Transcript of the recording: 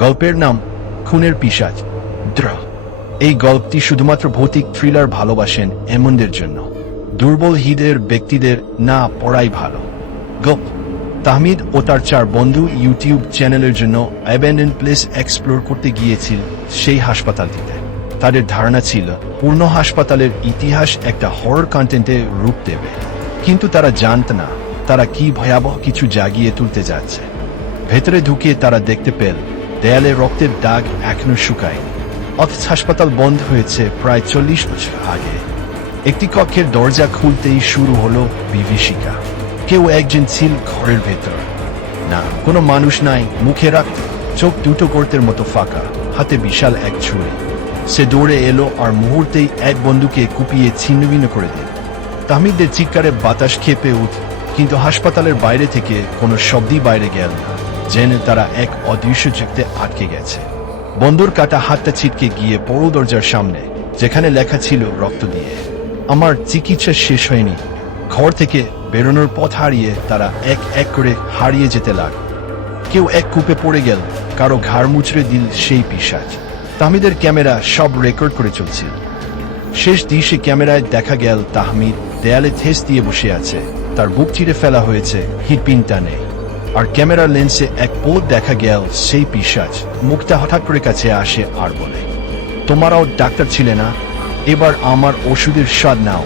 গল্পের নাম খুনের পিশাচ। এই গল্পটি শুধুমাত্র ভৌতিক থ্রিলার ভালোবাসেন এমনদের জন্য, দুর্বল হৃদয়ের ব্যক্তিদের না পড়াই ভালো। গল্প তাহমিদ ও তার 4 বন্ধু ইউটিউব চ্যানেলের জন্য অ্যাবেন্ডেন্ড প্লেস এক্সপ্লোর করতে গিয়েছিল সেই হাসপাতালটিতে। তাদের ধারণা ছিল পূর্ণ হাসপাতালের ইতিহাস একটা হরর কন্টেন্টে রূপ দেবে, কিন্তু তারা জানত না তারা কি ভয়াবহ কিছু জাগিয়ে তুলতে যাচ্ছে। ভেতরে ঢুকে তারা দেখতে পেল দেয়ালে রক্তের দাগ এখনো শুকায়নি, অথচ হাসপাতাল বন্ধ হয়েছে প্রায় 40 বছর আগে। একটি কক্ষের দরজা খুলতেই শুরু হলো বিভীষিকা। কেউ একজন ছিল ঘরের ভেতর, না কোনো মানুষ নাই, মুখে রক্ত, চোখ দুটো গর্তের মতো ফাঁকা, হাতে বিশাল এক ছুরি। সে দৌড়ে এলো আর মুহূর্তেই এক বন্ধুকে কুপিয়ে ছিন্নভিন্ন করে দিল। তাহমিদের চিৎকারে বাতাস খেপে উঠল, কিন্তু হাসপাতালের বাইরে থেকে কোনো শব্দই বাইরে গেল না, যেন তারা এক অদৃশ্য জগতে আটকে গেছে। বন্ধুর কাটা হাতটা ছিটকে গিয়ে বড় দরজার সামনে, যেখানে লেখা ছিল রক্ত দিয়ে। আমার চিকিৎসা শেষ হয়নি। ঘর থেকে বেরোনোর পথ হারিয়ে তারা এক এক করে হারিয়ে যেতে লাগল। কেউ এক কূপে পড়ে গেল, কারো ঘাড় মুচড়ে দিল সেই পিশাচ। তাহমিদের ক্যামেরা সব রেকর্ড করে চলছিল। শেষ দৃশ্যে ক্যামেরায় দেখা গেল তাহমিদ দেয়ালে ঠেস দিয়ে বসে আছে, তার বুক চিরে ফেলা হয়েছে, হৃৎপিণ্ডটা নেই। আর ক্যামেরার লেন্সে এক পোত দেখা গেল সেই পিশাচ মুখটা হঠাৎ করে কাছে আসে আর বলে, তোমরাও ডাক্তার ছিলে না, এবার আমার ওষুধের স্বাদ নাও।